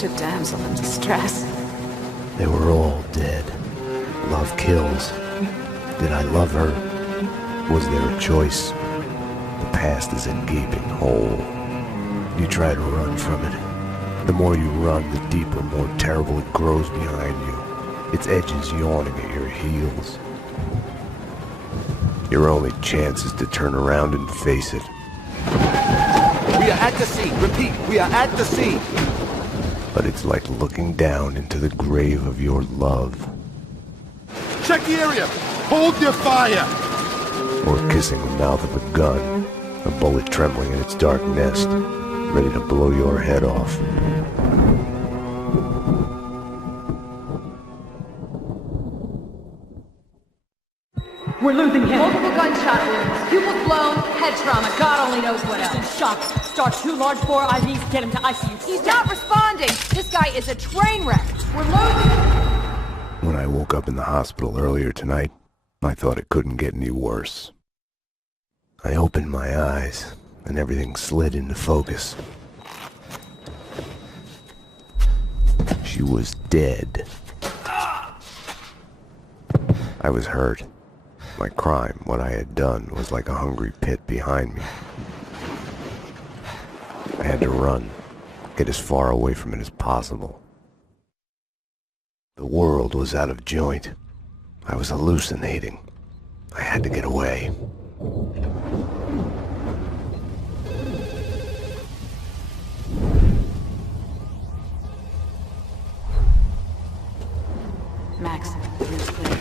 such a damsel in distress. They were all dead. Love kills. Did I love her? Was there a choice? The past is a gaping hole. You try to run from it. The more you run, the deeper, more terrible it grows behind you. Its edges yawning at your heels. Your only chance is to turn around and face it. We are at the sea. Repeat, we are at the sea. But it's like looking down into the grave of your love. Check the area! Hold your fire! Or kissing the mouth of a gun, a bullet trembling in its dark nest, ready to blow your head off. We're losing him. Multiple gunshot wounds, pupils blown, head trauma, God only knows what else. He's in shock. Start 2 large bore IVs, get him to ICU. He's not responding. This guy is a train wreck. We're losing. When I woke up in the hospital earlier tonight, I thought it couldn't get any worse. I opened my eyes, and everything slid into focus. She was dead. I was hurt. My crime, what I had done, was like a hungry pit behind me. I had to run, get as far away from it as possible. The world was out of joint. I was hallucinating. I had to get away. Max, it's clear.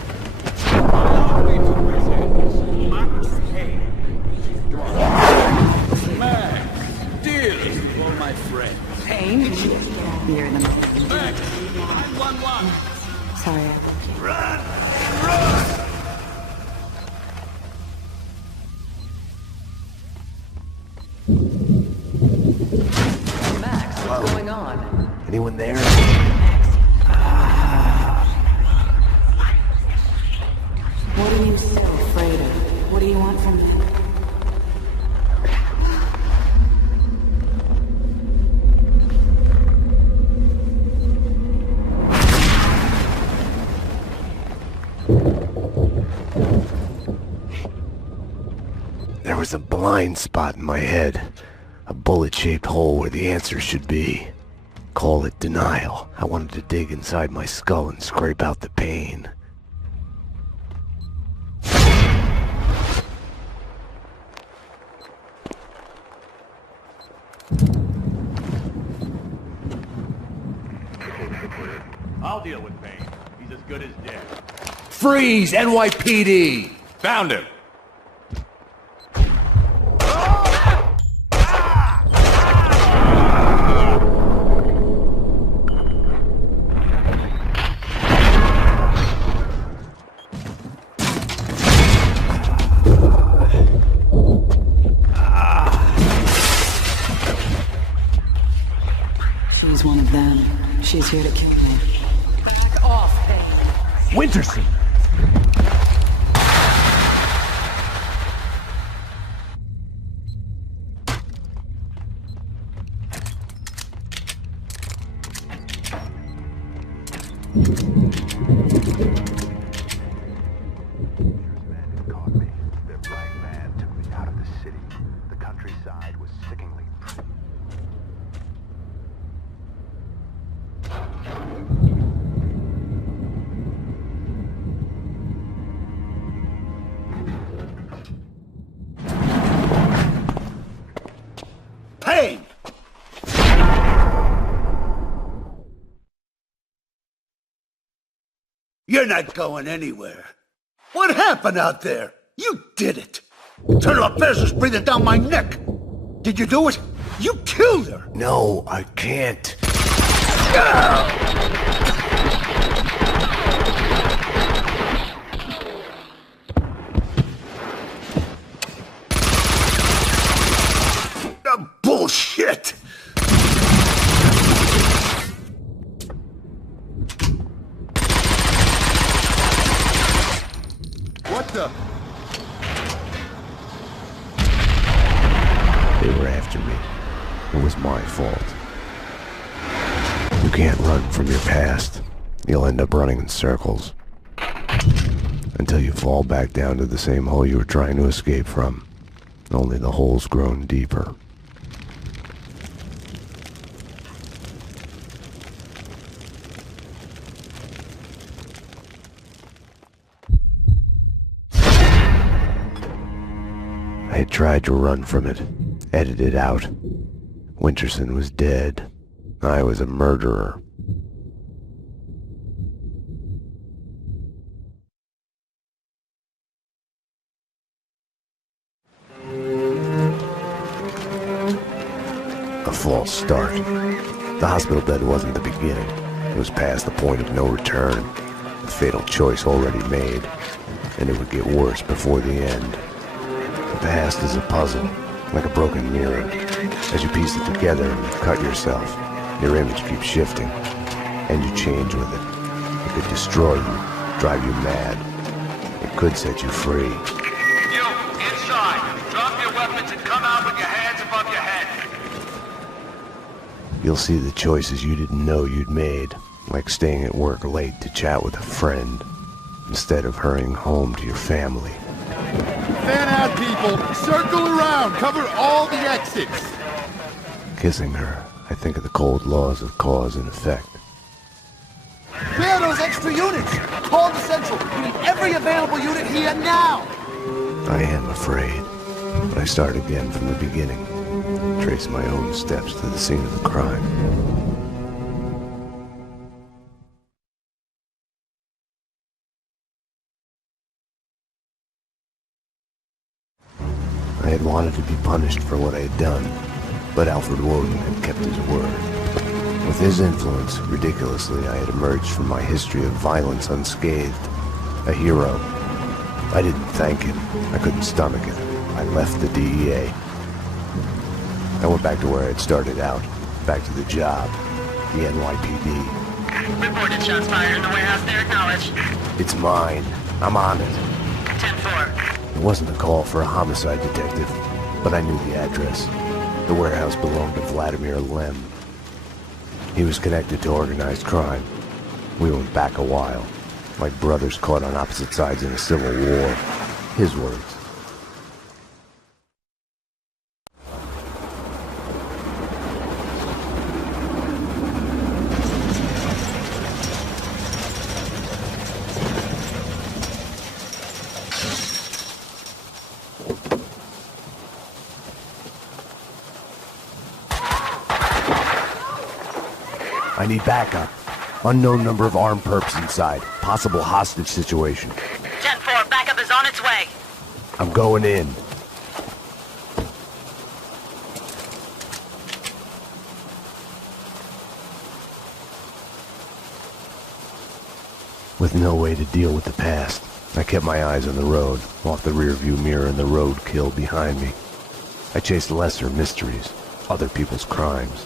Max, dearly for my friend. Payne? You have to get out of here in the morning. Max, 911. Sorry, I broke you. Run! Run! Max, what's going on? Anyone there? What are you so afraid of? What do you want from me? There was a blind spot in my head. A bullet-shaped hole where the answer should be. Call it denial. I wanted to dig inside my skull and scrape out the pain. I'll deal with Payne. He's as good as dead. Freeze, NYPD! Found him! She's one of them. She's here to kill me. Back off, Payne. Winterson! Caught me. The right man took me out of the city. The countryside was sickeningly. Payne! You're not going anywhere. What happened out there? You did it. Turtle Bears breathing down my neck. Did you do it? You killed her. No, I can't. Bullshit. What the? They were after me. It was my fault. You can't run from your past. You'll end up running in circles. Until you fall back down to the same hole you were trying to escape from. Only the hole's grown deeper. I had tried to run from it, edit it out. Winterson was dead. I was a murderer. A false start. The hospital bed wasn't the beginning. It was past the point of no return. The fatal choice already made. And it would get worse before the end. The past is a puzzle, like a broken mirror. As you piece it together and cut yourself, your image keeps shifting. And you change with it. It could destroy you, drive you mad. It could set you free. You, inside. Drop your weapons and come out with your hands above your head. You'll see the choices you didn't know you'd made, like staying at work late to chat with a friend, instead of hurrying home to your family. Fan out, people! Circle around! Cover all the exits! Kissing her, I think of the cold laws of cause and effect. Where are those extra units? Call the Central. We need every available unit here now! I am afraid, but I start again from the beginning. Trace my own steps to the scene of the crime. I had wanted to be punished for what I had done, but Alfred Woden had kept his word. With his influence, ridiculously, I had emerged from my history of violence unscathed. A hero. I didn't thank him. I couldn't stomach it. I left the DEA. I went back to where I had started out. Back to the job. The NYPD. Reported shots fired in the warehouse there, acknowledged. It's mine. I'm on it. 10-4. It wasn't a call for a homicide detective, but I knew the address. The warehouse belonged to Vladimir Lem. He was connected to organized crime. We went back a while, like brothers caught on opposite sides in a civil war. His words. I need backup. Unknown number of armed perps inside. Possible hostage situation. 10-4, backup is on its way. I'm going in. With no way to deal with the past, I kept my eyes on the road, off the rearview mirror and the roadkill behind me. I chased lesser mysteries, other people's crimes.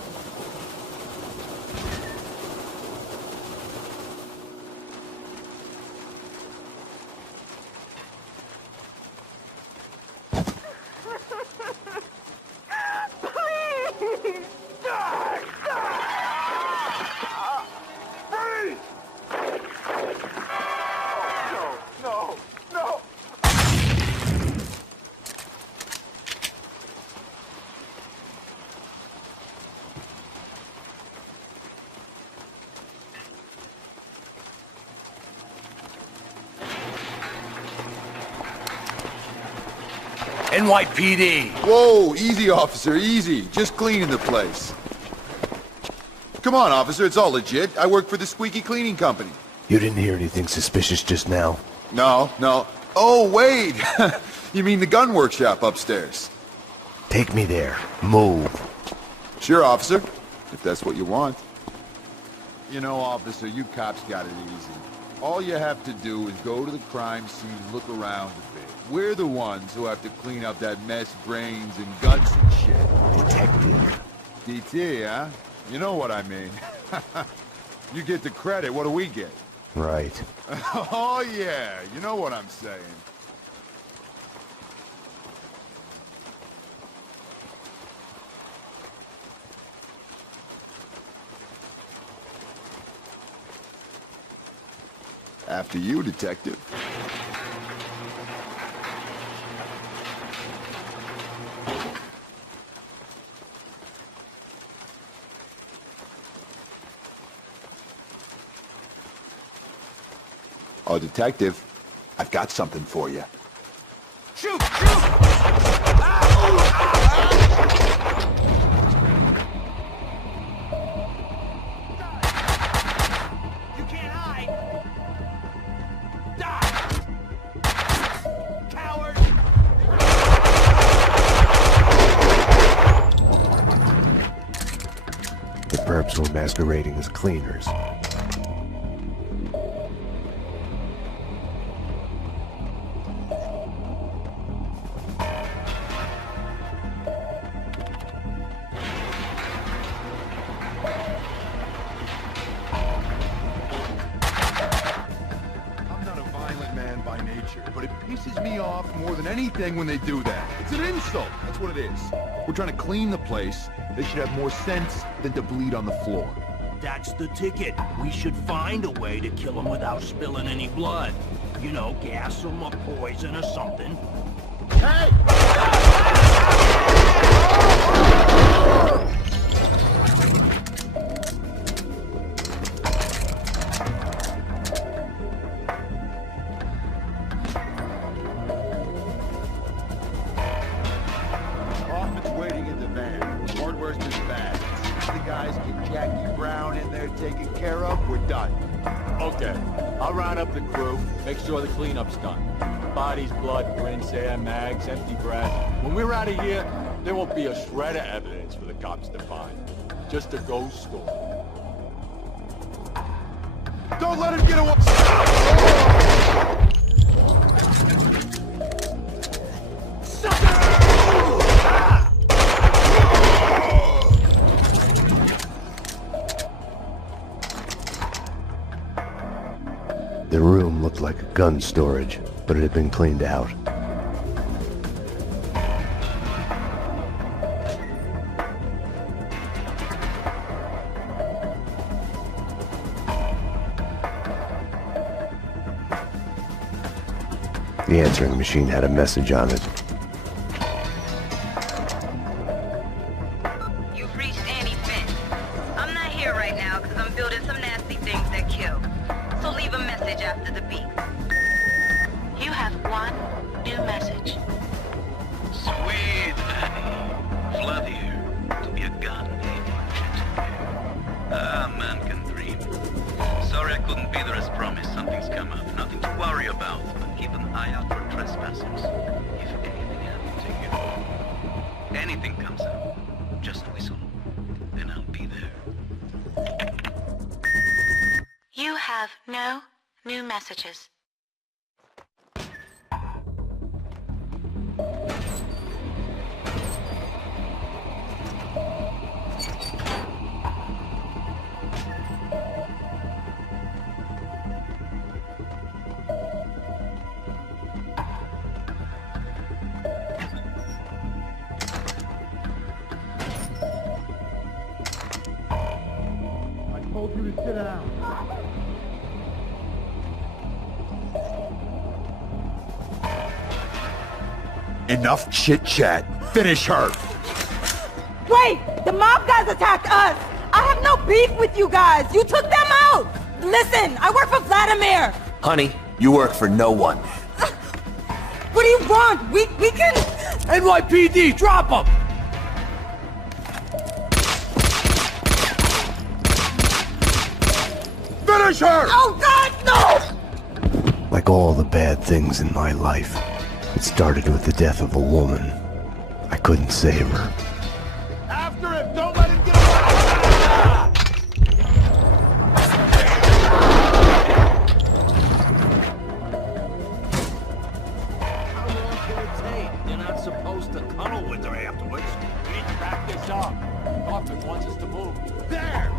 NYPD! Whoa, easy, officer, easy. Just cleaning the place. Come on, officer, it's all legit. I work for the squeaky cleaning company. You didn't hear anything suspicious just now? No. Oh, wait! You mean the gun workshop upstairs? Take me there. Move. Sure, officer, if that's what you want. You know, officer, you cops got it easy. All you have to do is go to the crime scene and look around a bit. We're the ones who have to clean up that mess, brains and guts and shit. Detective. DT, huh? You know what I mean. You get the credit, what do we get? Right. Oh yeah, you know what I'm saying. After you, detective. Oh, detective, I've got something for you. Shoot! Shoot! You can't hide! Die! Coward! The perps were masquerading as cleaners. But it pisses me off more than anything when they do that. It's an insult. That's what it is. We're trying to clean the place. They should have more sense than to bleed on the floor. That's the ticket. We should find a way to kill them without spilling any blood. You know, gas them or poison or something. Hey! Taken care of, we're done. Okay, I'll round up the crew, make sure the cleanup's done. Bodies, blood, prints, air, mags, empty breath. When we're out of here, there won't be a shred of evidence for the cops to find. Just a ghost story. Don't let him get away! The room looked like a gun storage, but it had been cleaned out. The answering machine had a message on it. You've reached Annie Finn. I'm not here right now because I'm building some nasty things that kill. So leave a message after the beep. You have one new message. Sweet Annie. Flood here to be a gun agent. Ah, man can dream. Sorry I couldn't be there as promised. Something's come up. Nothing to worry about, but keep an eye out for trespassers. If anything happens to you, anything comes up, just whistle, and I'll be there. You have no new messages. I told you to sit down. Enough chit-chat. Finish her! Wait! The mob guys attacked us! I have no beef with you guys! You took them out! Listen, I work for Vladimir! Honey, you work for no one. What do you want? We can... NYPD, drop them! Finish her! Oh God, no! Like all the bad things in my life, it started with the death of a woman. I couldn't save her. After him! Don't let him get away! How long can it take? You're not supposed to cuddle with her afterwards. We need to back this up. Norman wants us to move. There!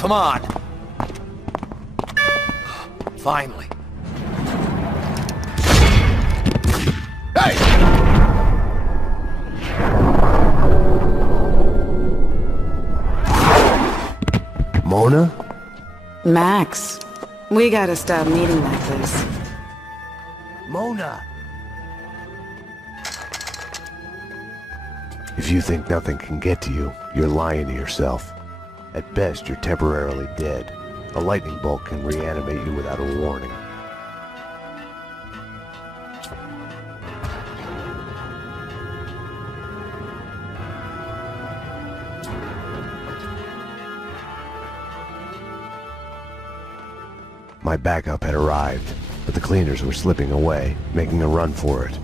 Come on. Finally. Hey! Mona? Max, we gotta stop meeting like this. Mona! If you think nothing can get to you, you're lying to yourself. At best, you're temporarily dead. A lightning bolt can reanimate you without a warning. My backup had arrived, but the cleaners were slipping away, making a run for it.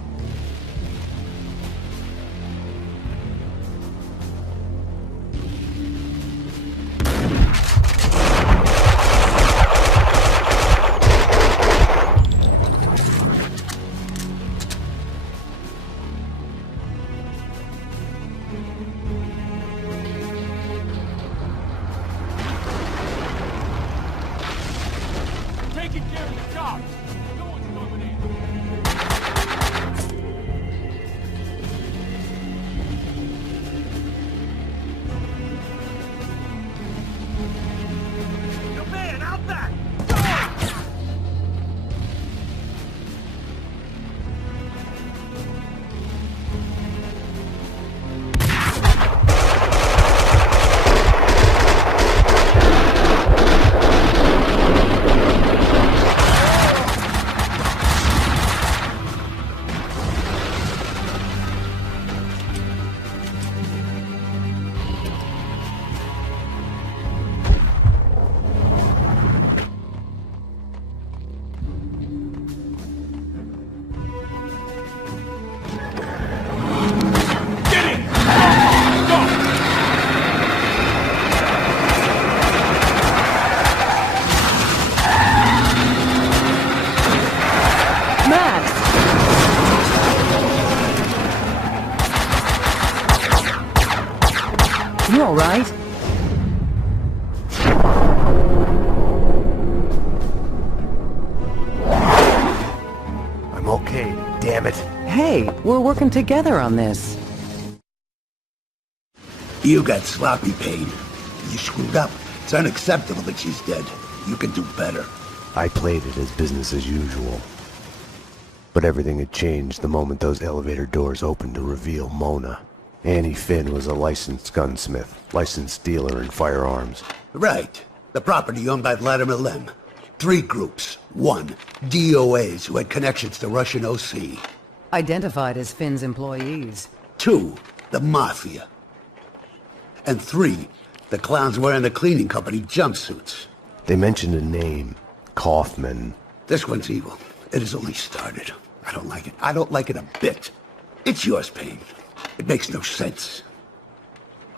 You all right? I'm okay, damn it. Hey, we're working together on this. You got sloppy, Payne. You screwed up. It's unacceptable that she's dead. You can do better. I played it as business as usual. But everything had changed the moment those elevator doors opened to reveal Mona. Annie Finn was a licensed gunsmith, licensed dealer in firearms. Right. The property owned by Vladimir Lem. 3 groups. 1, DOAs who had connections to Russian OC. Identified as Finn's employees. 2, the Mafia. And 3, the clowns wearing the cleaning company jumpsuits. They mentioned a name, Kaufman. This one's evil. It has only started. I don't like it. I don't like it a bit. It's yours, Payne. It makes no sense.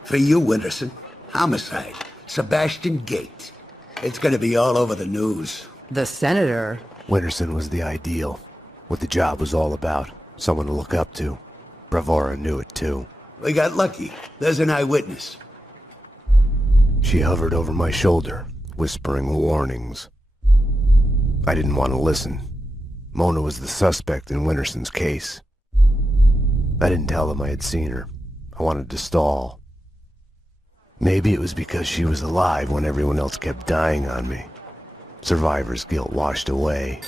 For you, Winterson, homicide, Sebastian Gate. It's gonna be all over the news. The senator? Winterson was the ideal. What the job was all about. Someone to look up to. Bravura knew it too. We got lucky. There's an eyewitness. She hovered over my shoulder, whispering warnings. I didn't want to listen. Mona was the suspect in Winterson's case. I didn't tell them I had seen her. I wanted to stall. Maybe it was because she was alive when everyone else kept dying on me. Survivor's guilt washed away.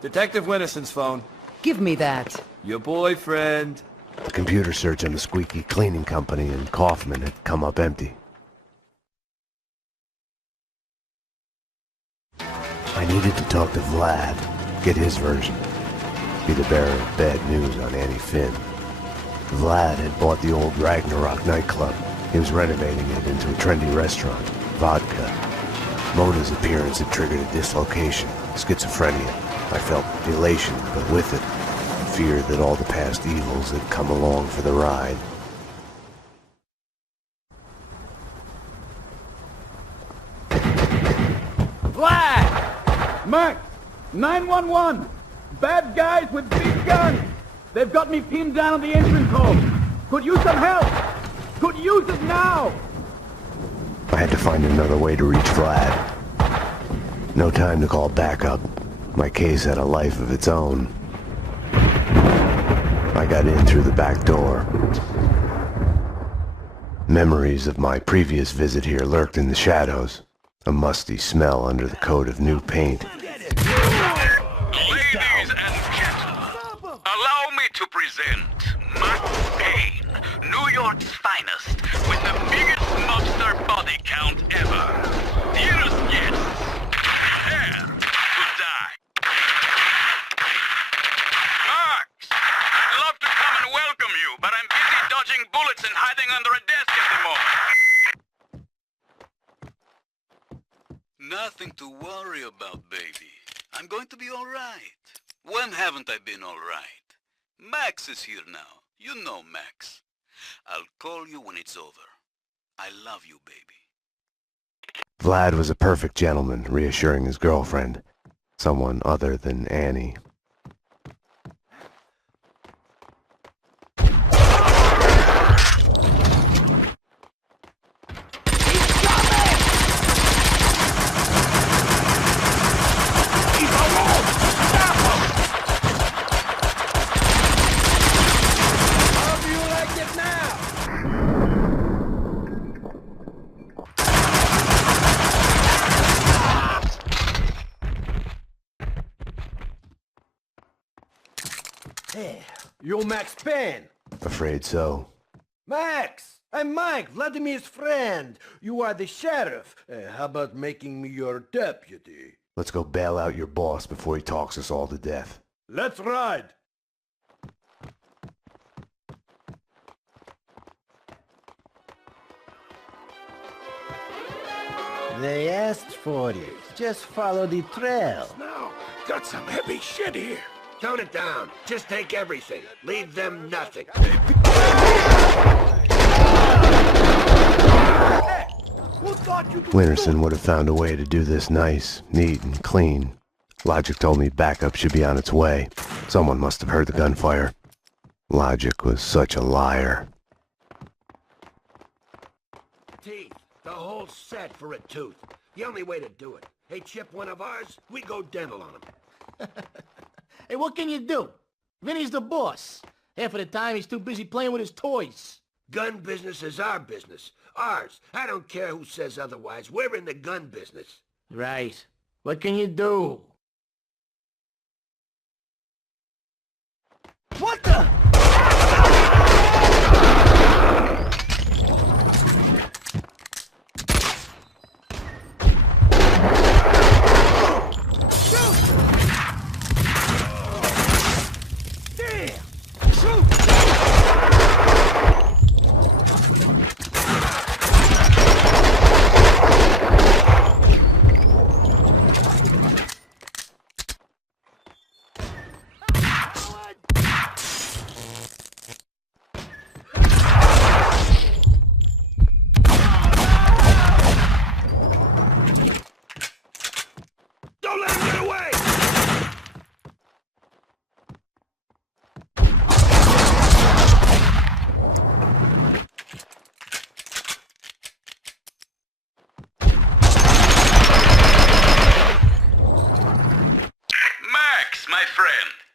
Detective Winterson's phone. Give me that. Your boyfriend. The computer search on the squeaky cleaning company and Kaufman had come up empty. I needed to talk to Vlad, get his version. Be the bearer of bad news on Annie Finn. Vlad had bought the old Ragnarok nightclub. He was renovating it into a trendy restaurant, Vodka. Mona's appearance had triggered a dislocation, schizophrenia. I felt elation, but with it, fear that all the past evils had come along for the ride. Vlad! Max! 911! Bad guys with big guns! They've got me pinned down on the entrance hall! Could use some help! Could use it now! I had to find another way to reach Vlad. No time to call backup. My case had a life of its own. I got in through the back door. Memories of my previous visit here lurked in the shadows. A musty smell under the coat of new paint. Ladies and gentlemen, allow me to present Payne, New York's finest, with the biggest mobster body count ever. Dearest guests, prepare to die. Max, I'd love to come and welcome you, but I'm busy dodging bullets and hiding under a desk at the moment. Nothing to worry about, baby. I'm going to be all right. When haven't I been all right? Max is here now. You know Max. I'll call you when it's over. I love you, baby. Vlad was a perfect gentleman, reassuring his girlfriend. Someone other than Annie. Hey, you're Max Payne. Afraid so. Max! I'm Mike, Vladimir's friend. You are the sheriff. How about making me your deputy? Let's go bail out your boss before he talks us all to death. Let's ride! They asked for it. Just follow the trail. No, got some heavy shit here. Tone it down. Just take everything. Leave them nothing. Winterson would have found a way to do this nice, neat, and clean. Logic told me backup should be on its way. Someone must have heard the gunfire. Logic was such a liar. Teeth. The whole set for a tooth. The only way to do it. They chip one of ours, we go dental on them. Hey, what can you do? Vinny's the boss. Half of the time he's too busy playing with his toys. Gun business is our business. Ours. I don't care who says otherwise. We're in the gun business. Right. What can you do? What the?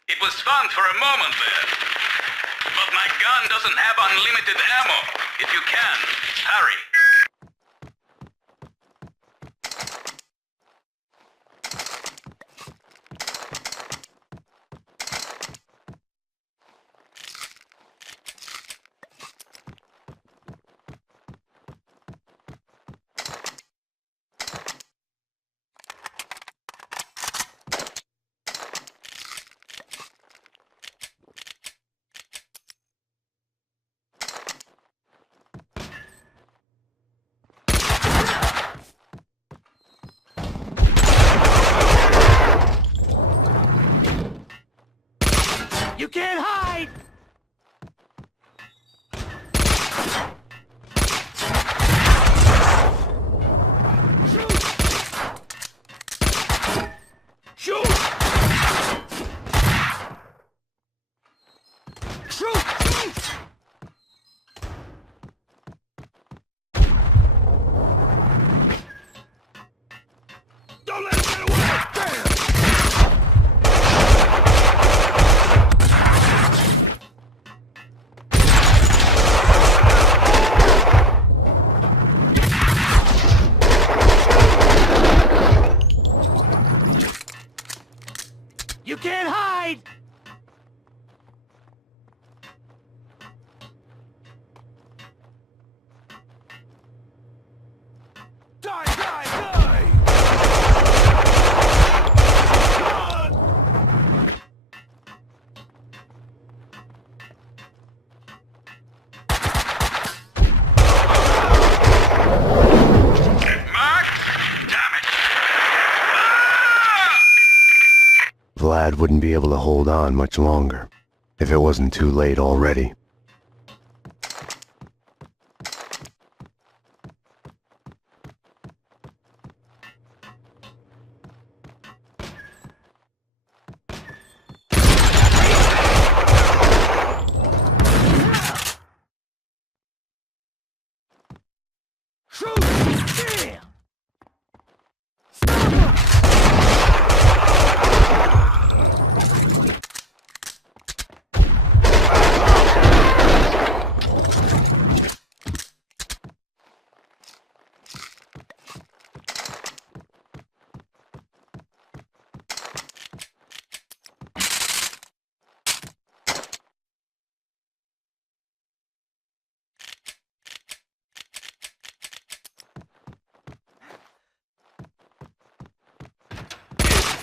It was fun for a moment there. But my gun doesn't have unlimited ammo. If you can, hurry. You can't hide! You can't hide! Die, die, die! Vlad wouldn't be able to hold on much longer, if it wasn't too late already.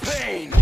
Payne!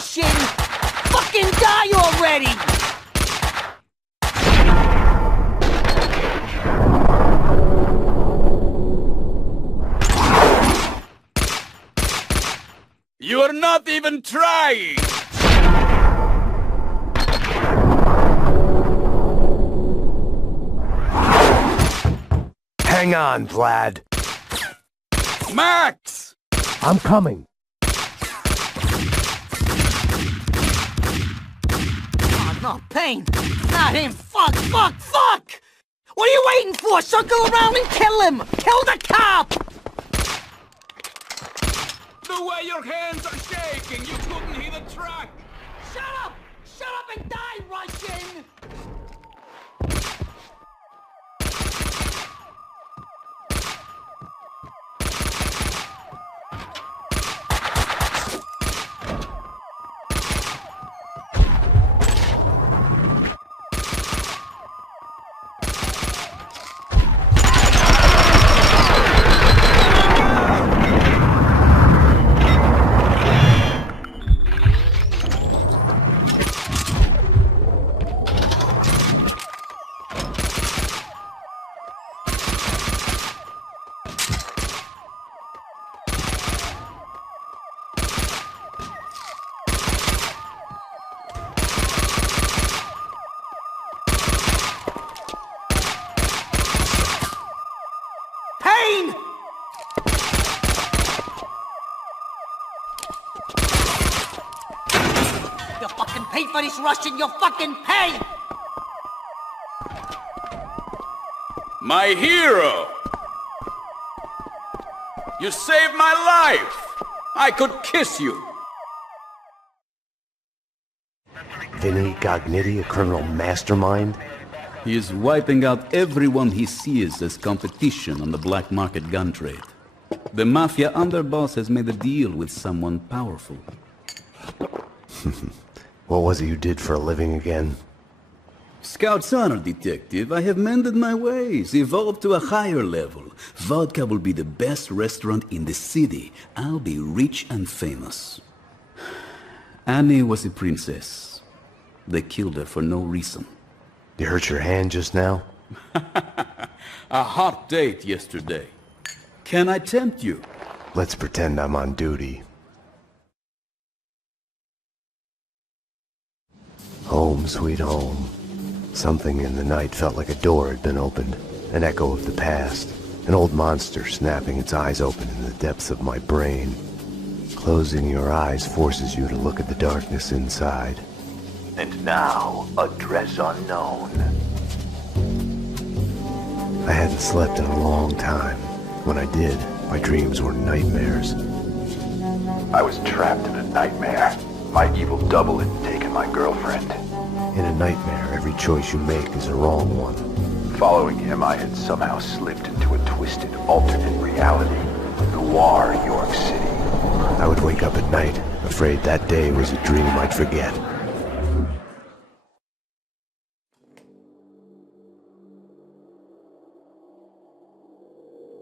Russian! Fucking die already! You're not even trying! Hang on, Vlad. Max! I'm coming. Oh no, Payne! Not him! Fuck! Fuck! Fuck! What are you waiting for? Circle around and kill him! Kill the cop! The way your hands are shaking, you couldn't hear the track! Shut up! Shut up and die, Russian! Payne! You fucking pay for this, Russian! You fucking pay! My hero! You saved my life! I could kiss you! Vinny Gognitti, a criminal mastermind? He is wiping out everyone he sees as competition on the black market gun trade. The mafia underboss has made a deal with someone powerful. What was it you did for a living again? Scout's honor, detective. I have mended my ways, evolved to a higher level. Vodka will be the best restaurant in the city. I'll be rich and famous. Annie was a princess. They killed her for no reason. You hurt your hand just now? A hot date yesterday. Can I tempt you? Let's pretend I'm on duty. Home, sweet home. Something in the night felt like a door had been opened. An echo of the past. An old monster snapping its eyes open in the depths of my brain. Closing your eyes forces you to look at the darkness inside. And now, address unknown. I hadn't slept in a long time. When I did, my dreams were nightmares. I was trapped in a nightmare. My evil double had taken my girlfriend. In a nightmare, every choice you make is a wrong one. Following him, I had somehow slipped into a twisted, alternate reality. Noir, York City. I would wake up at night, afraid that day was a dream I'd forget.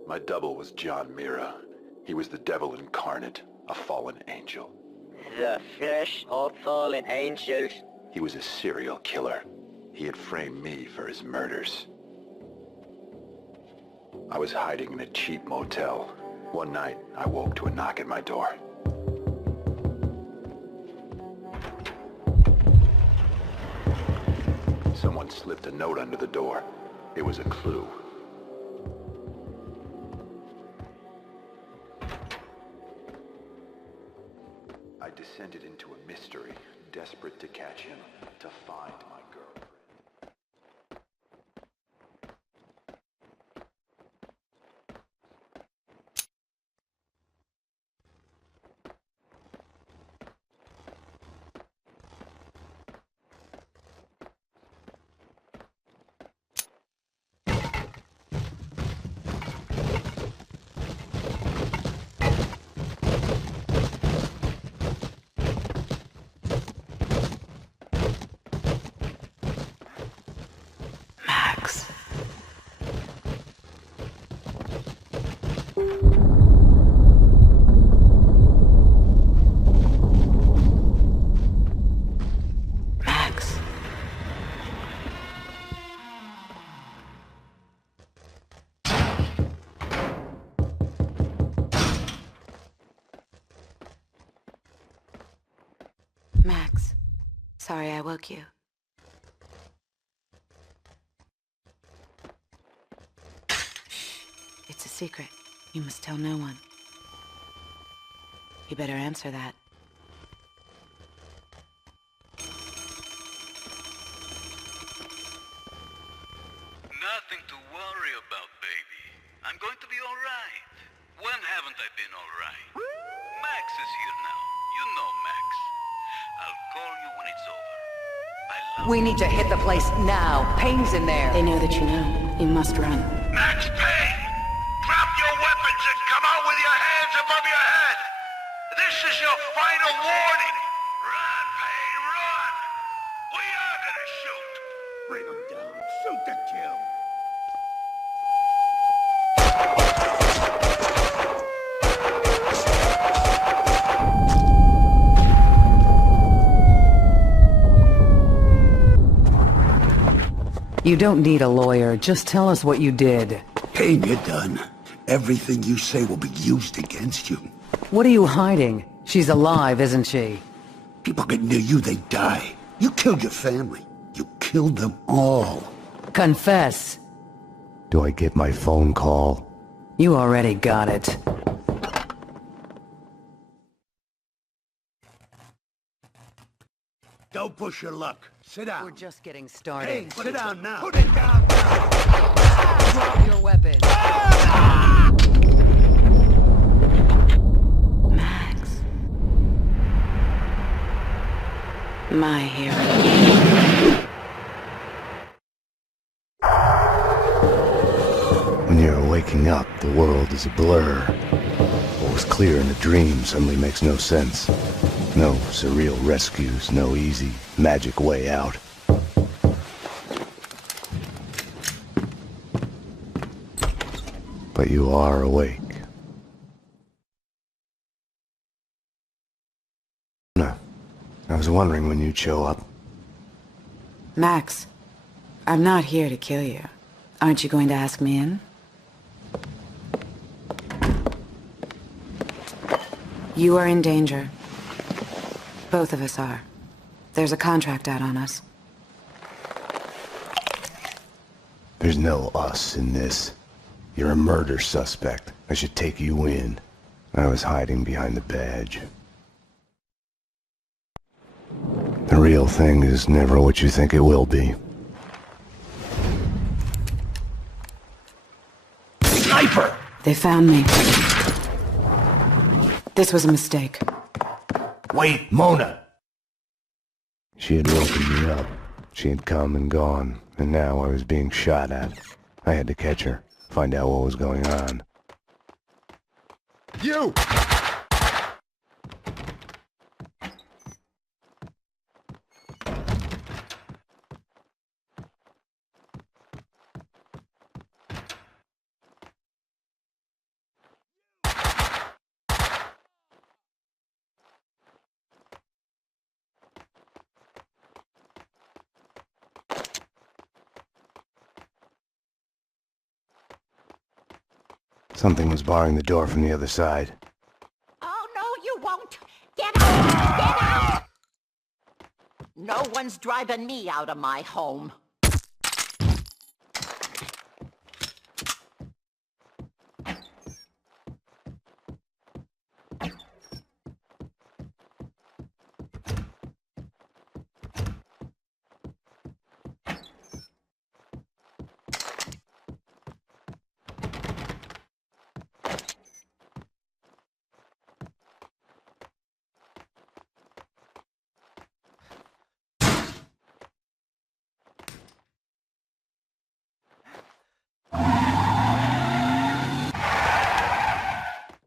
My double was John Mira. He was the devil incarnate, a fallen angel. The flesh of fallen angels. He was a serial killer. He had framed me for his murders. I was hiding in a cheap motel. One night, I woke to a knock at my door. Someone slipped a note under the door. It was a clue. I descended into a mystery, desperate to catch him, to find my girlfriend. Max, sorry I woke you. Shh. It's a secret. You must tell no one. You better answer that. Nothing to worry about, baby. I'm going to be alright. When haven't I been alright? Max is here now. You know Max. I'll call you when it's over. We need to hit the place now. Payne's in there. They know that you know. You must run. Max Payne! Drop your weapons and come out with your hands above your head! This is your final warning! Run, Payne, run! We are gonna shoot! Bring him down. Shoot to kill. You don't need a lawyer. Just tell us what you did. Payne, you're done. Everything you say will be used against you. What are you hiding? She's alive, isn't she? People get near you, they die. You killed your family. You killed them all. Confess. Do I get my phone call? You already got it. Don't push your luck. Sit down. We're just getting started. Hey, sit down now. Put it down now. Drop your weapon. Max. My hero. When you're waking up, the world is a blur. What was clear in a dream suddenly makes no sense. No surreal rescues, no easy, magic way out. But you are awake. No. I was wondering when you'd show up. Max, I'm not here to kill you. Aren't you going to ask me in? You are in danger. Both of us are. There's a contract out on us. There's no us in this. You're a murder suspect. I should take you in. I was hiding behind the badge. The real thing is never what you think it will be. Sniper! They found me. This was a mistake. Wait, Mona! She had woken me up. She had come and gone, and now I was being shot at. I had to catch her, find out what was going on. You! Something was barring the door from the other side. Oh, no, you won't. Get out! Get out! No one's driving me out of my home.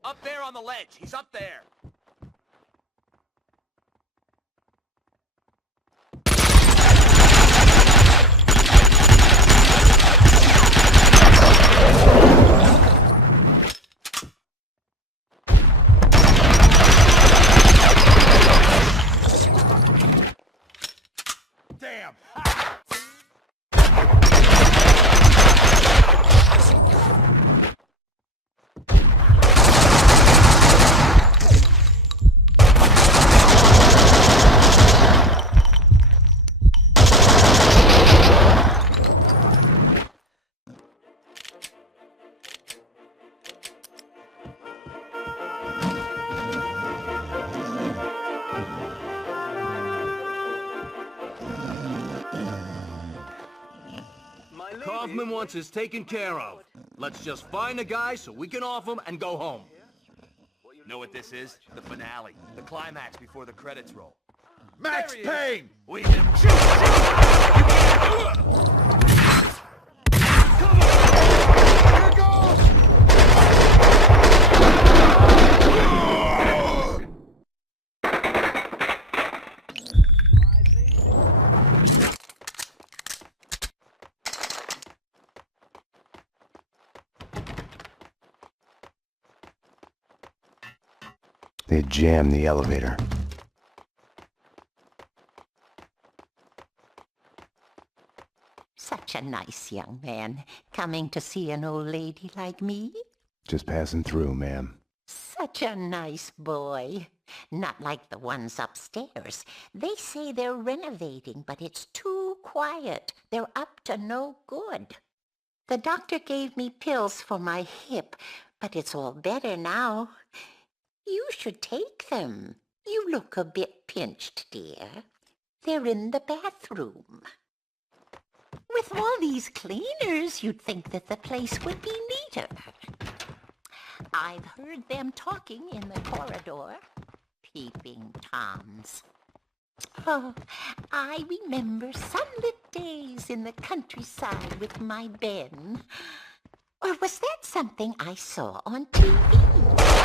Up there on the ledge. He's up there. Damn! government wants is taken care of. Let's just find the guy so we can off him and go home. Know what this is? The finale. The climax before the credits roll. Max Payne! We hit him. Shoot! They jammed the elevator. Such a nice young man, coming to see an old lady like me. Just passing through, ma'am. Such a nice boy. Not like the ones upstairs. They say they're renovating, but it's too quiet. They're up to no good. The doctor gave me pills for my hip, but it's all better now. You should take them. You look a bit pinched, dear. They're in the bathroom. With all these cleaners, you'd think that the place would be neater. I've heard them talking in the corridor. Peeping Toms. Oh, I remember sunlit days in the countryside with my Ben. Or was that something I saw on TV?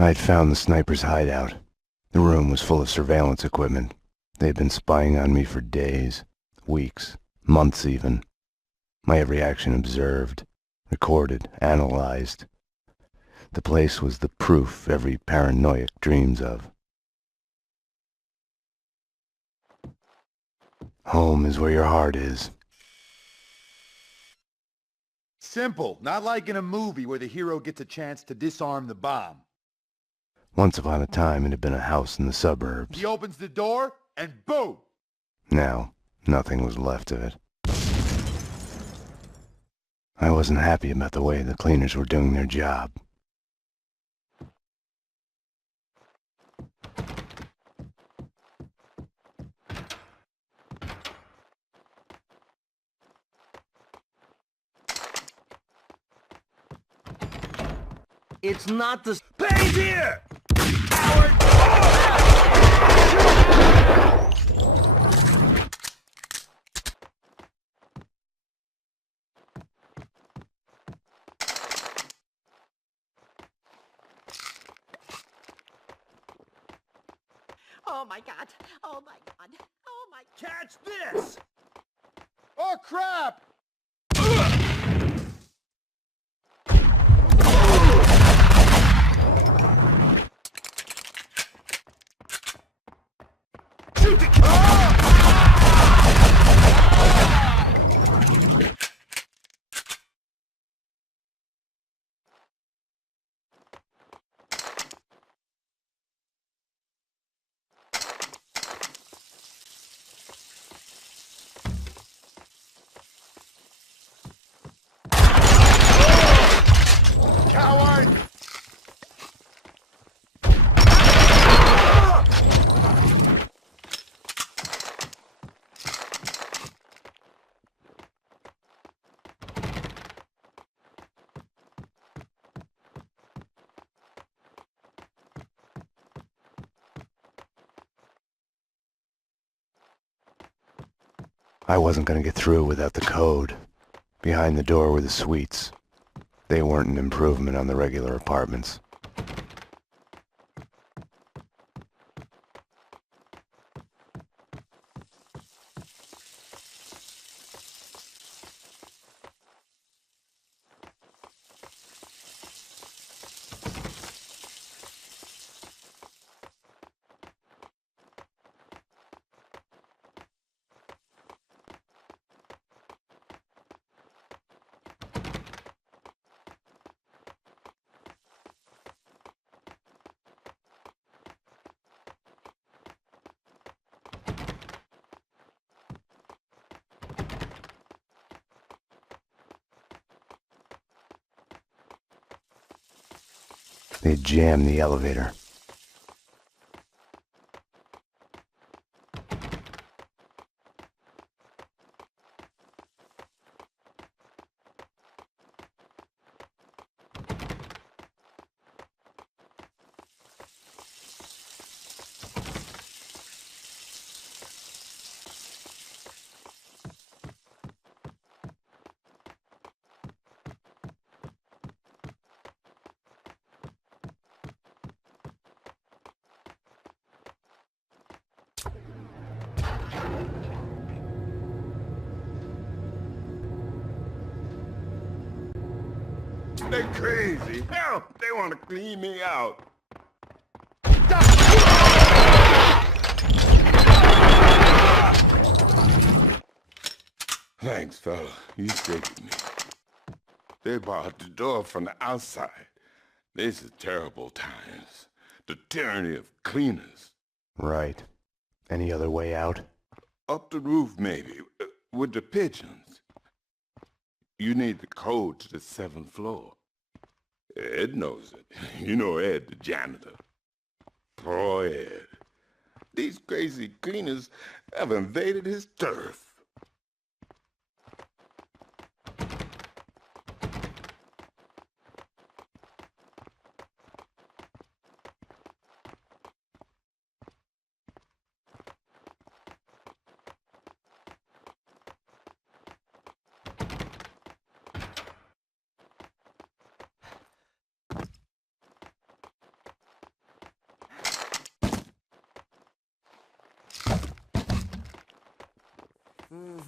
I'd found the sniper's hideout. The room was full of surveillance equipment. They had been spying on me for days, weeks, months even. My every action observed, recorded, analyzed. The place was the proof every paranoiac dreams of. Home is where your heart is. Simple, not like in a movie where the hero gets a chance to disarm the bomb. Once upon a time, it had been a house in the suburbs. He opens the door, and boom! Now, nothing was left of it. I wasn't happy about the way the cleaners were doing their job. It's not the... Payne's here! Coward! Oh my God! Oh my God! Oh my... Catch this! Oh crap! Shoot the car! Coward! I wasn't going to get through without the code. Behind the door were the suites. They weren't an improvement on the regular apartments. They jammed the elevator. They crazy. Hell, they want to clean me out. Thanks, fella. You saved me. They barred the door from the outside. This is terrible times. The tyranny of cleaners. Right. Any other way out? Up the roof, maybe, with the pigeons. You need the code to the 7th floor. Ed knows it. You know Ed, the janitor. Poor Ed. These crazy cleaners have invaded his turf.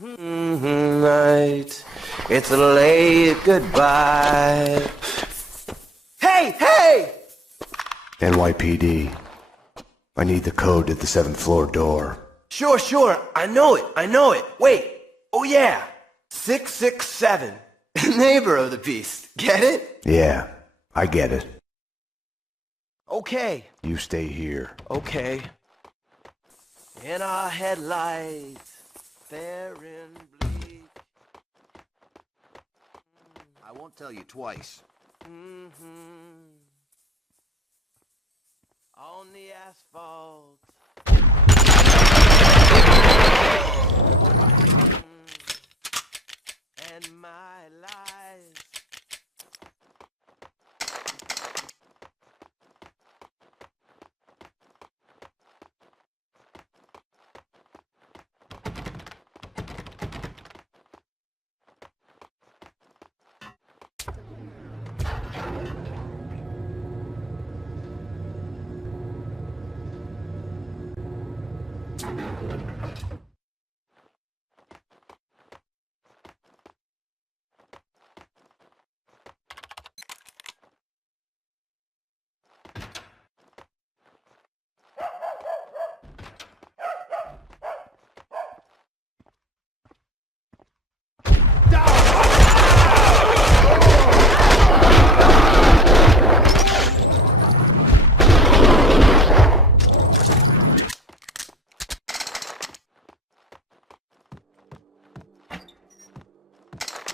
Night, it's a late goodbye. Hey, hey! NYPD. I need the code to the 7th floor door. Sure, I know it. Wait, oh yeah, 667. Neighbor of the beast, get it? Yeah, I get it. Okay. You stay here. Okay. In our headlights, fair and bleak. I won't tell you twice. On the asphalt. And my lies.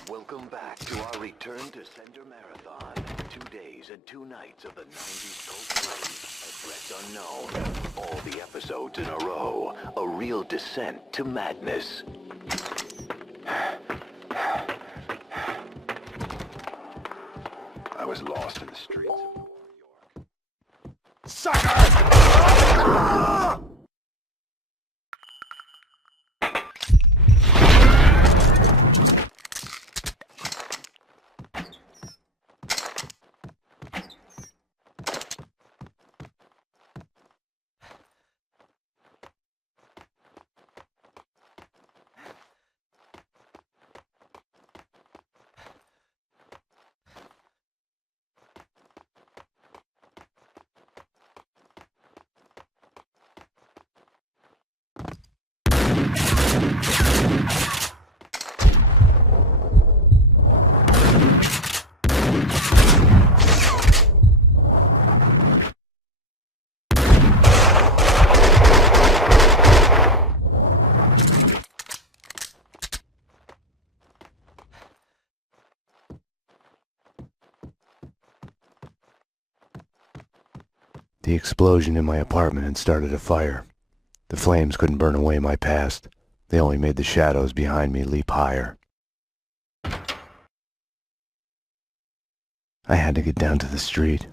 Welcome back to our Return to Sender Marathon. 2 days and 2 nights of the 90s cult play. Address unknown. All the episodes in a row. A real descent to madness. I was lost in the streets of New York. Sucker! The explosion in my apartment had started a fire. The flames couldn't burn away my past. They only made the shadows behind me leap higher. I had to get down to the street.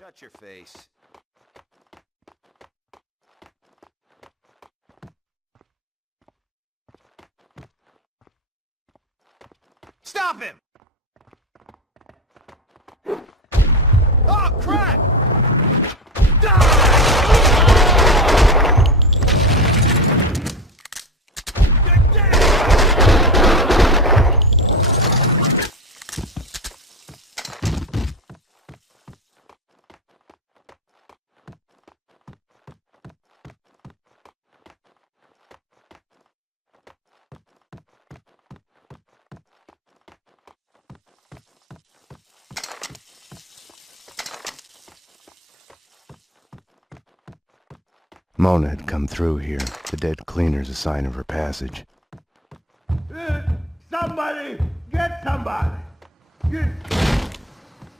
Shut your face. Stop him! Oh, crap! Mona had come through here. The dead cleaner's a sign of her passage. Somebody! Get somebody!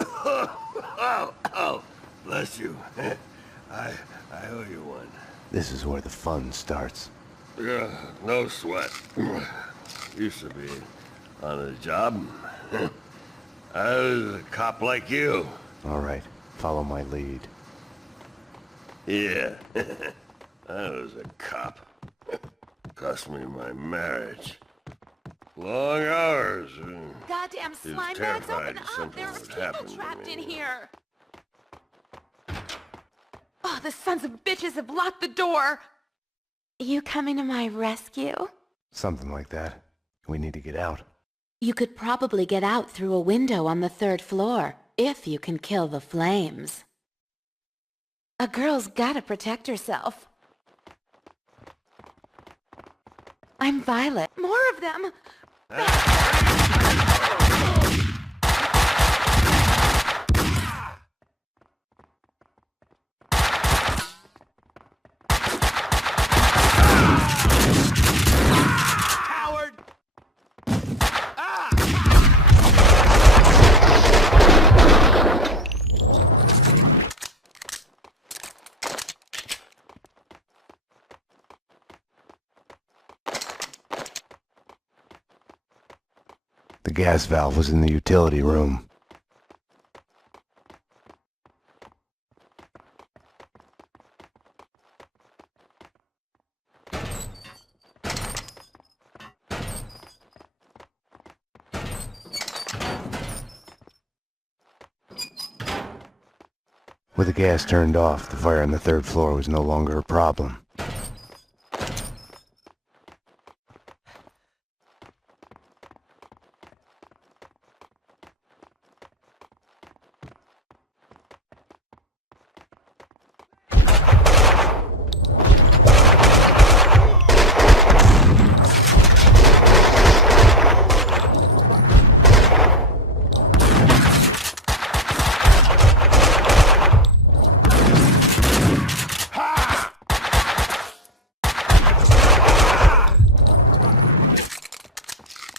Oh, bless you. I owe you one. This is where the fun starts. Yeah, no sweat. Used to be on a job. I was a cop like you. All right, follow my lead. Yeah, I was a cop. Cost me my marriage. Long hours. Goddamn He was slime bags, terrified open up! something There are would happen people to trapped me. in here! Oh, the sons of bitches have locked the door! You coming to my rescue? Something like that. We need to get out. You could probably get out through a window on the 3rd floor, if you can kill the flames. A girl's gotta protect herself. I'm Violet. More of them! Coward! The gas valve was in the utility room. With the gas turned off, the fire on the 3rd floor was no longer a problem.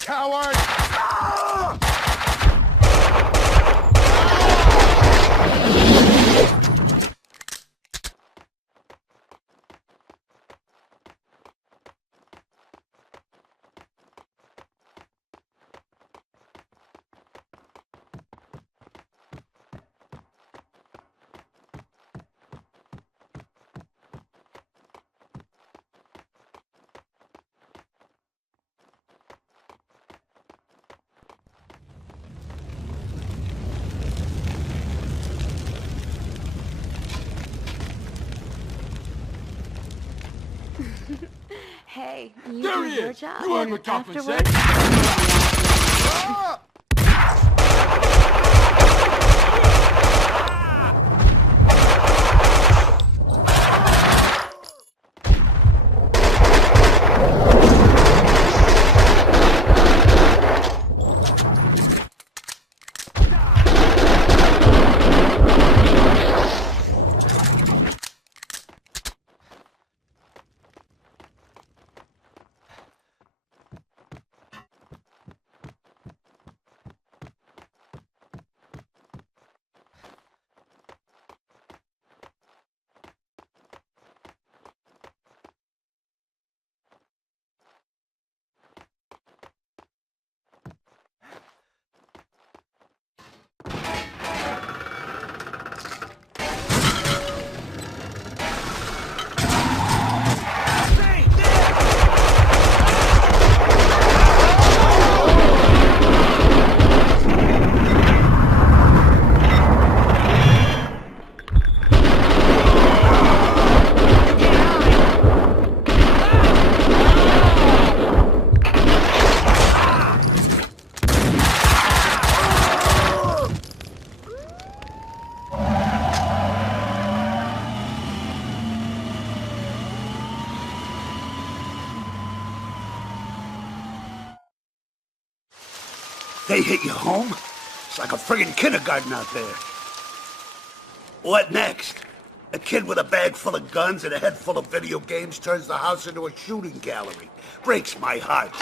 Coward! Hey, you There do he your is. job, You heard and what Kaufman afterwards... They hit your home? It's like a friggin' kindergarten out there. What next? A kid with a bag full of guns and a head full of video games turns the house into a shooting gallery. Breaks my heart.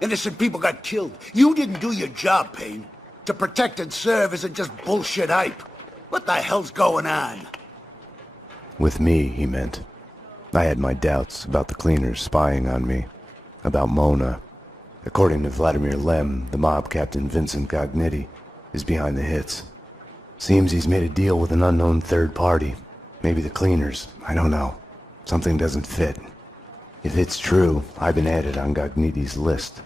Innocent people got killed. You didn't do your job, Payne. To protect and serve isn't just bullshit hype. What the hell's going on? With me, he meant. I had my doubts about the cleaners spying on me. About Mona. According to Vladimir Lem, the mob captain Vincent Gognitti is behind the hits. Seems he's made a deal with an unknown third party. Maybe the cleaners. I don't know. Something doesn't fit. If it's true, I've been added on Gognitti's list.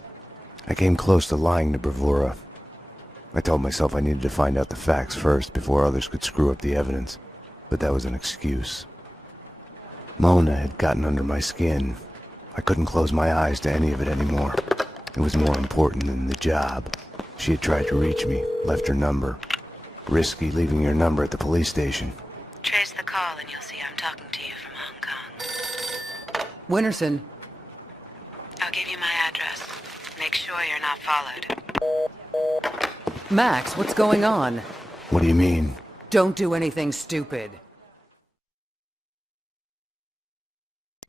I came close to lying to Bravura. I told myself I needed to find out the facts first before others could screw up the evidence, but that was an excuse. Mona had gotten under my skin. I couldn't close my eyes to any of it anymore. It was more important than the job. She had tried to reach me, left her number. Risky leaving your number at the police station. Trace the call and you'll see I'm talking to you from Hong Kong. Winterson. I'll give you my address. Make sure you're not followed. Max, what's going on? What do you mean? Don't do anything stupid.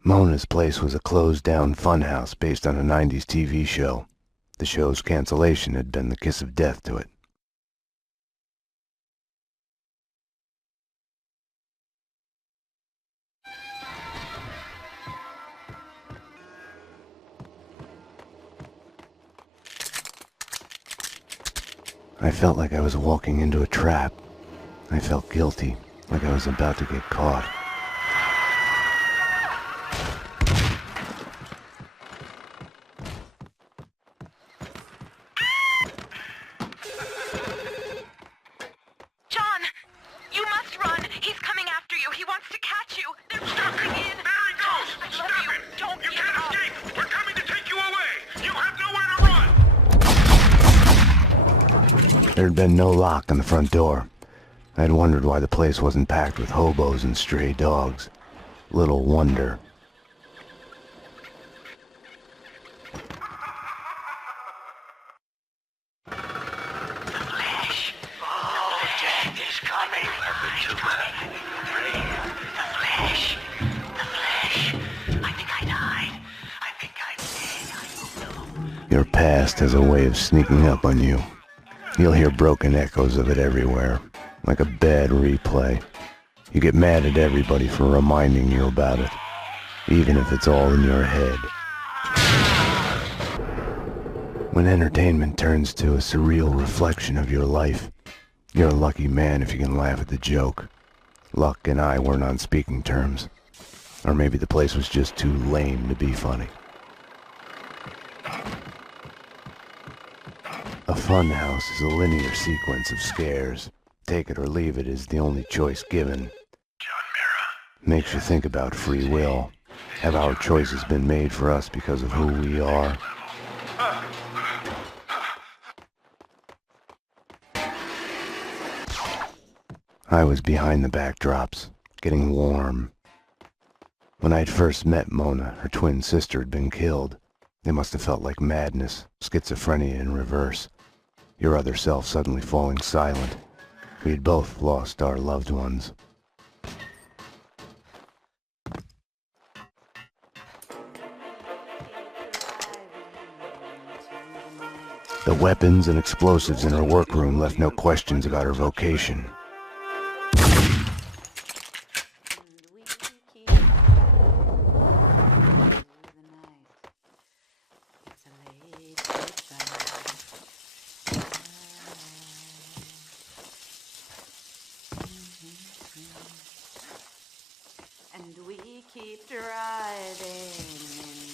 Mona's place was a closed-down funhouse based on a 90s TV show. The show's cancellation had been the kiss of death to it. I felt like I was walking into a trap. I felt guilty, like I was about to get caught. John, you must run. He's coming after you. He wants to catch you. They're jumping in. There he goes! I love Stop you. him! Don't You give can't up. escape! We're coming to take you away! You have nowhere to run! There had been no lock on the front door. I had wondered why the place wasn't packed with hobos and stray dogs. Little wonder. Your past has a way of sneaking up on you. You'll hear broken echoes of it everywhere, like a bad replay. You get mad at everybody for reminding you about it, even if it's all in your head. When entertainment turns to a surreal reflection of your life, you're a lucky man if you can laugh at the joke. Luck and I weren't on speaking terms. Or maybe the place was just too lame to be funny. A funhouse is a linear sequence of scares. Take it or leave it is the only choice given. Makes you think about free will. Have our choices been made for us because of who we are? I was behind the backdrops, getting warm. When I'd first met Mona, her twin sister had been killed. It must have felt like madness, schizophrenia in reverse. Your other self suddenly falling silent. We had both lost our loved ones. The weapons and explosives in her workroom left no questions about her vocation. And we keep driving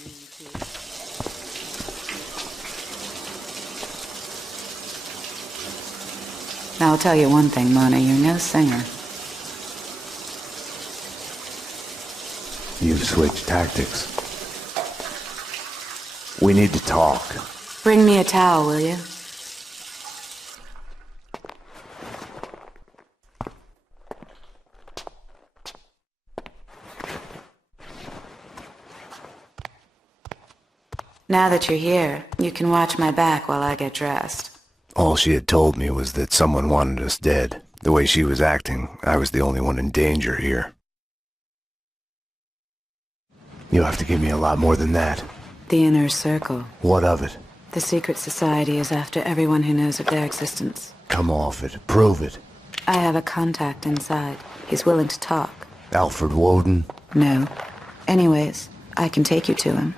into... Now, I'll tell you one thing, Mona, you're no singer. You've switched tactics. We need to talk. Bring me a towel, will you? Now that you're here, you can watch my back while I get dressed. All she had told me was that someone wanted us dead. The way she was acting, I was the only one in danger here. You'll have to give me a lot more than that. The Inner Circle. What of it? The secret society is after everyone who knows of their existence. Come off it. Prove it. I have a contact inside. He's willing to talk. Alfred Woden? No. Anyways, I can take you to him.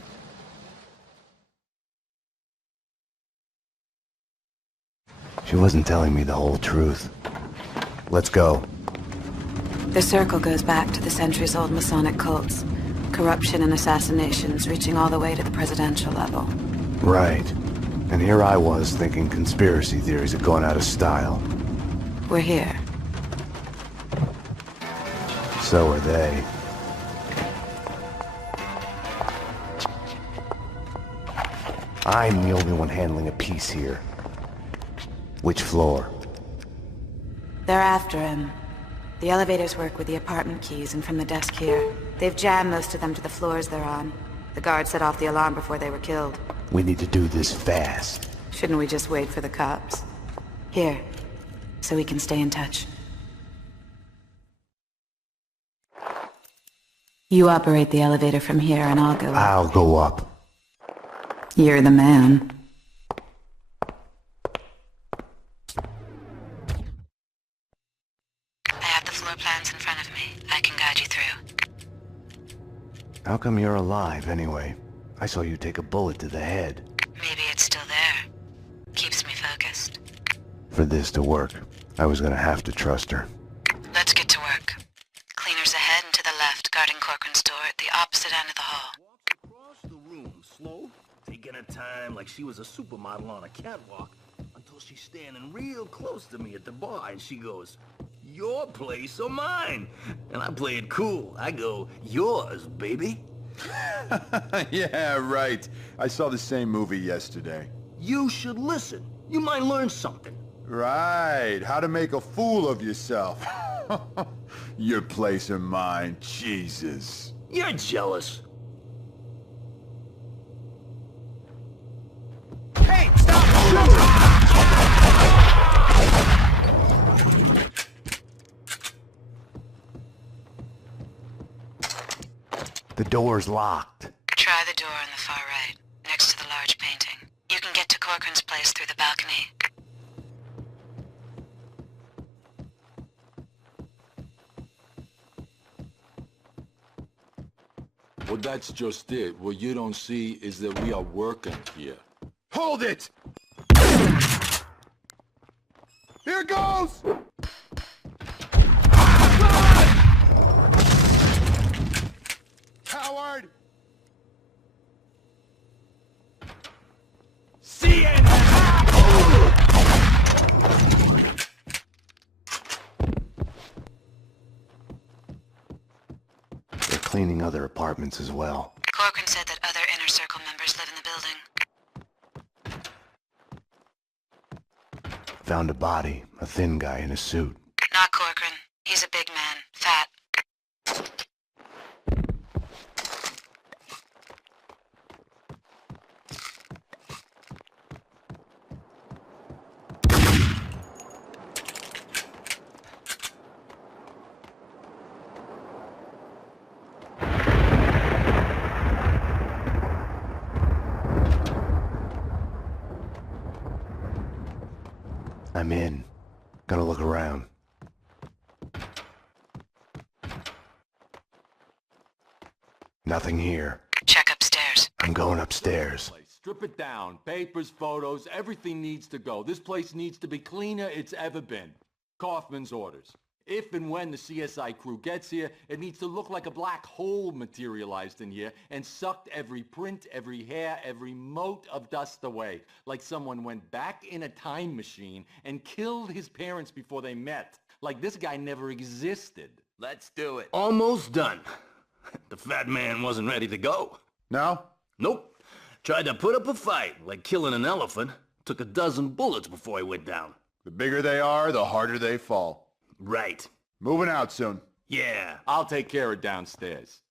She wasn't telling me the whole truth. Let's go. The Circle goes back to the centuries-old Masonic cults. Corruption and assassinations reaching all the way to the presidential level. Right. And here I was thinking conspiracy theories had gone out of style. We're here. So are they. I'm the only one handling a piece here. Which floor? They're after him. The elevators work with the apartment keys and from the desk here. They've jammed most of them to the floors they're on. The guard set off the alarm before they were killed. We need to do this fast. Shouldn't we just wait for the cops? Here, so we can stay in touch. You operate the elevator from here and I'll go up. I'll go up. You're the man. I have the floor plans in front of me. I can guide you through. How come you're alive, anyway? I saw you take a bullet to the head. Maybe it's still there. Keeps me focused. For this to work, I was gonna have to trust her. Let's get to work. Cleaners ahead and to the left, guarding Corcoran's door at the opposite end of the hall. Across the room, slow, taking her time like she was a supermodel on a catwalk, until she's standing real close to me at the bar, and she goes, "Your place or mine?" And I play it cool. I go, "Yours, baby." Yeah, right. I saw the same movie yesterday. You should listen. You might learn something. Right. How to make a fool of yourself. Your place or mine. Jesus. You're jealous. Hey, stop shooting! The door's locked. Try the door on the far right, next to the large painting. You can get to Corcoran's place through the balcony. Well, that's just it. What you don't see is that we are working here. Hold it! Here goes! Howard! See it! They're cleaning other apartments as well. Corcoran said that other Inner Circle members live in the building. Found a body, a thin guy in a suit. Not Corcoran. He's a big man, fat. I'm in. Gonna look around. Nothing here. Check upstairs. I'm going upstairs. Strip it down. Papers, photos, everything needs to go. This place needs to be cleaner it's ever been. Kaufman's orders. If and when the CSI crew gets here, it needs to look like a black hole materialized in here and sucked every print, every hair, every mote of dust away. Like someone went back in a time machine and killed his parents before they met. Like this guy never existed. Let's do it. Almost done. The fat man wasn't ready to go. No? Nope. Tried to put up a fight, like killing an elephant. Took a dozen bullets before he went down. The bigger they are, the harder they fall. Right. Moving out soon. Yeah. I'll take care of downstairs.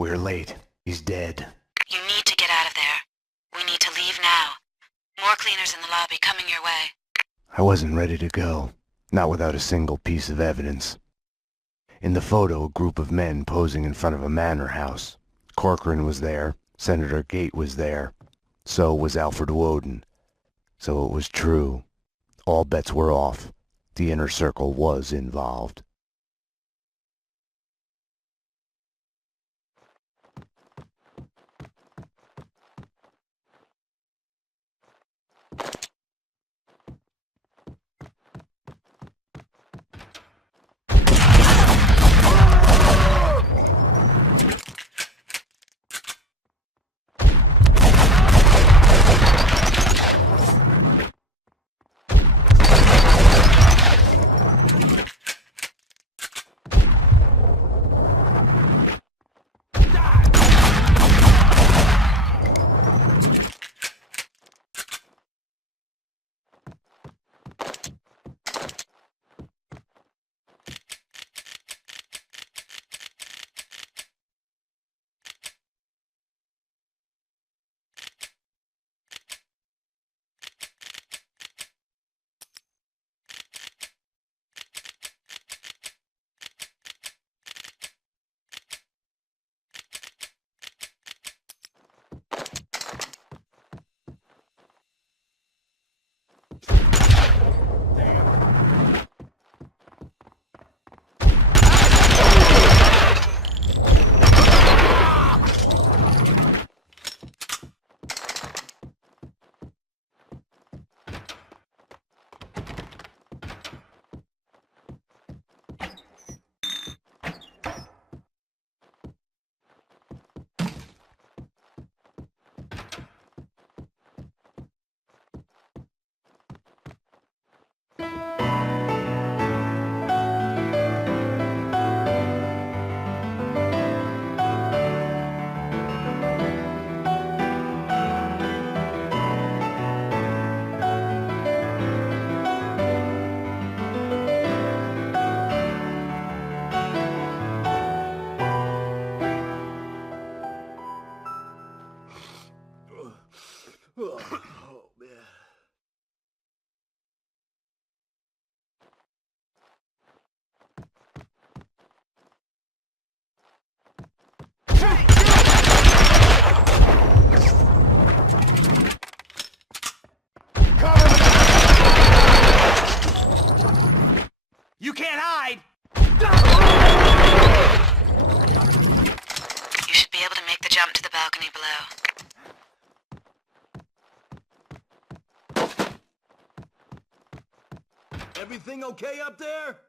We're late. He's dead. You need to get out of there. We need to leave now. More cleaners in the lobby coming your way. I wasn't ready to go. Not without a single piece of evidence. In the photo, a group of men posing in front of a manor house. Corcoran was there. Senator Gate was there. So was Alfred Woden. So it was true. All bets were off. The inner circle was involved. You can't hide! You should be able to make the jump to the balcony below. Everything okay up there?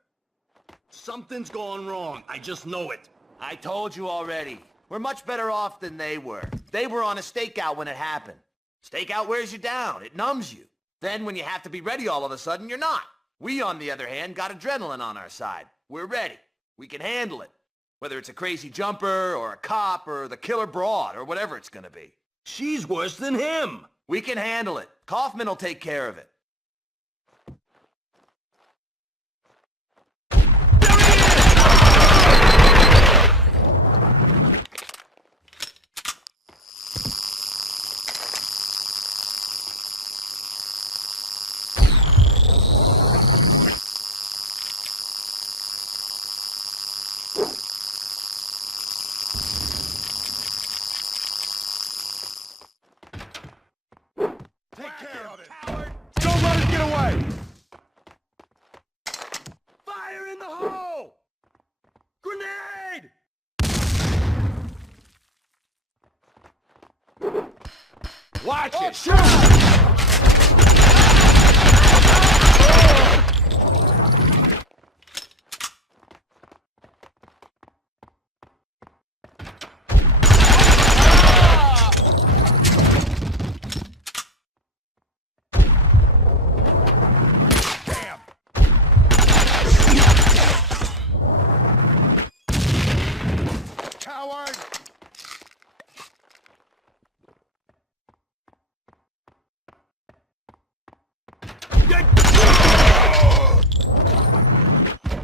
Something's gone wrong. I just know it. I told you already. We're much better off than they were. They were on a stakeout when it happened. Stakeout wears you down. It numbs you. Then when you have to be ready all of a sudden, you're not. We, on the other hand, got adrenaline on our side. We're ready. We can handle it. Whether it's a crazy jumper, or a cop, or the killer broad, or whatever it's gonna be. She's worse than him. We can handle it. Kaufman will take care of it. Take care of it! Coward! Don't let him get away! Fire in the hole! Grenade! Watch it! Shoot!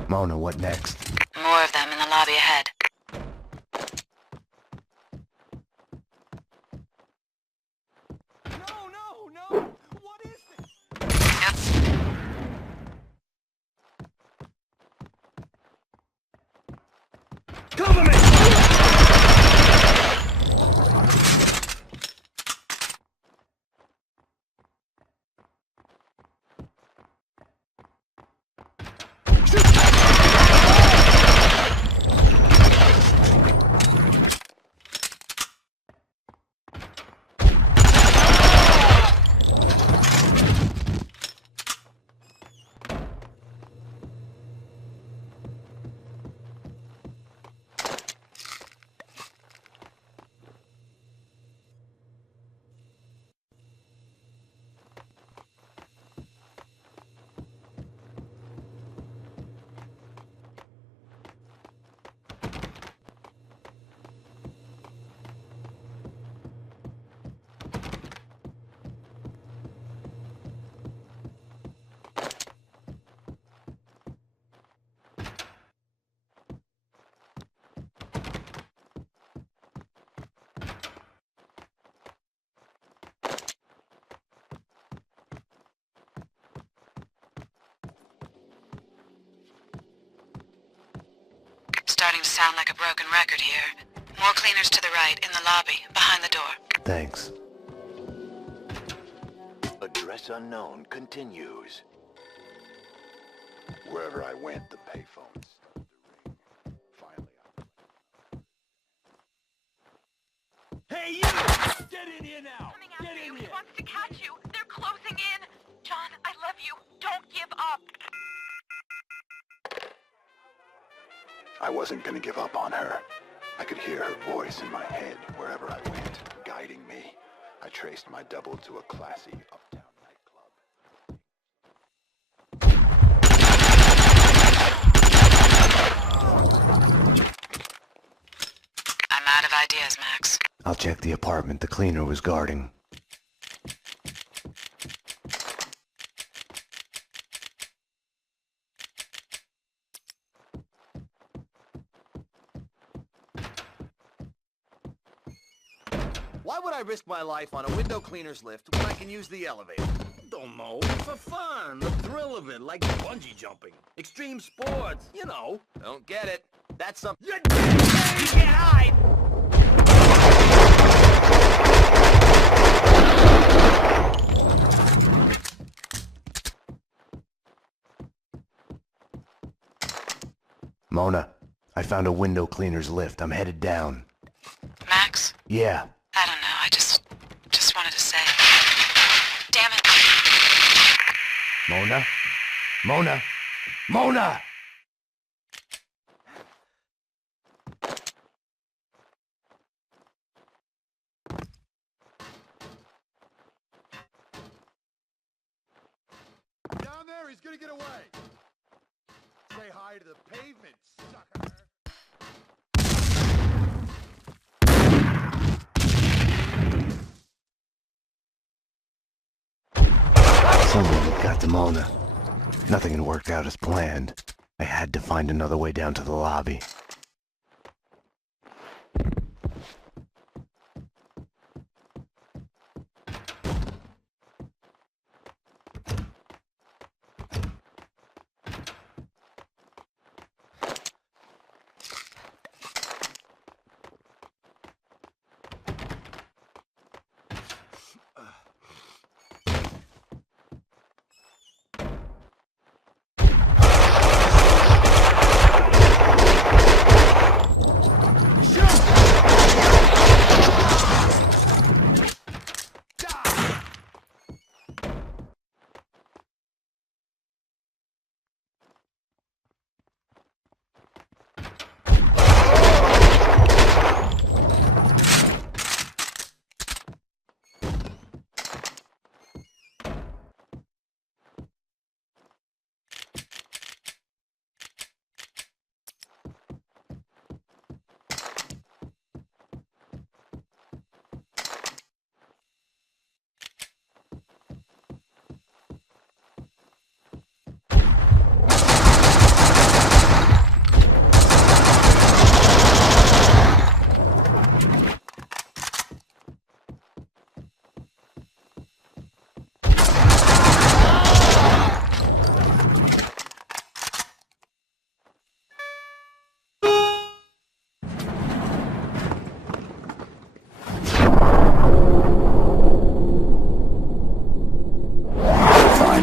Mona, what next? More of them in the lobby ahead. Cover me! Starting to sound like a broken record here. More cleaners to the right, in the lobby, behind the door. Thanks. Address unknown continues. Wherever I went, the payphones started to ring. Finally, Hey, you! Get in here now! Get in here! He wants to catch you. They're closing in. John, I love you. Don't give up. I wasn't gonna give up on her. I could hear her voice in my head wherever I went, guiding me. I traced my double to a classy uptown nightclub. I'm out of ideas, Max. I'll check the apartment the cleaner was guarding. Why would I risk my life on a window cleaner's lift when I can use the elevator? Don't know. For fun. The thrill of it. Like bungee jumping. Extreme sports. You know. Don't get it. That's something... You can't hide! Mona, I found a window cleaner's lift. I'm headed down. Max? Yeah. I don't know. I just wanted to say. Damn it. Mona? Mona? Mona! Down there, he's gonna get away! Say hi to the pavement, sucker! Someone got to Mona. Nothing had worked out as planned. I had to find another way down to the lobby.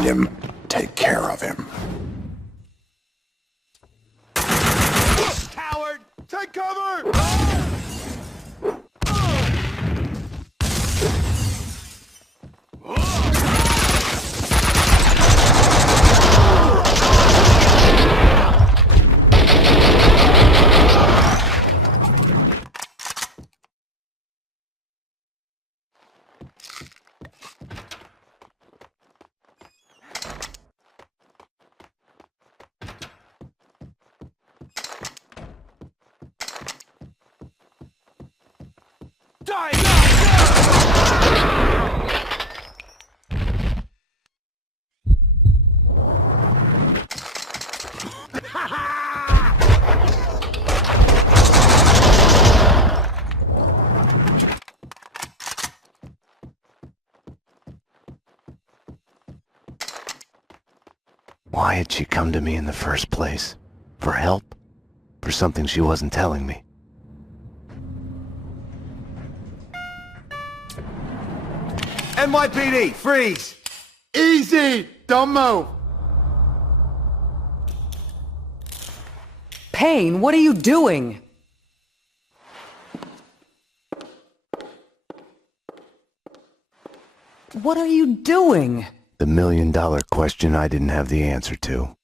him, take care of him. Coward! Take cover! Why had she come to me in the first place? For help? For something she wasn't telling me? NYPD, freeze! Easy! Don't move! Payne, what are you doing? What are you doing? The $1 million question I didn't have the answer to.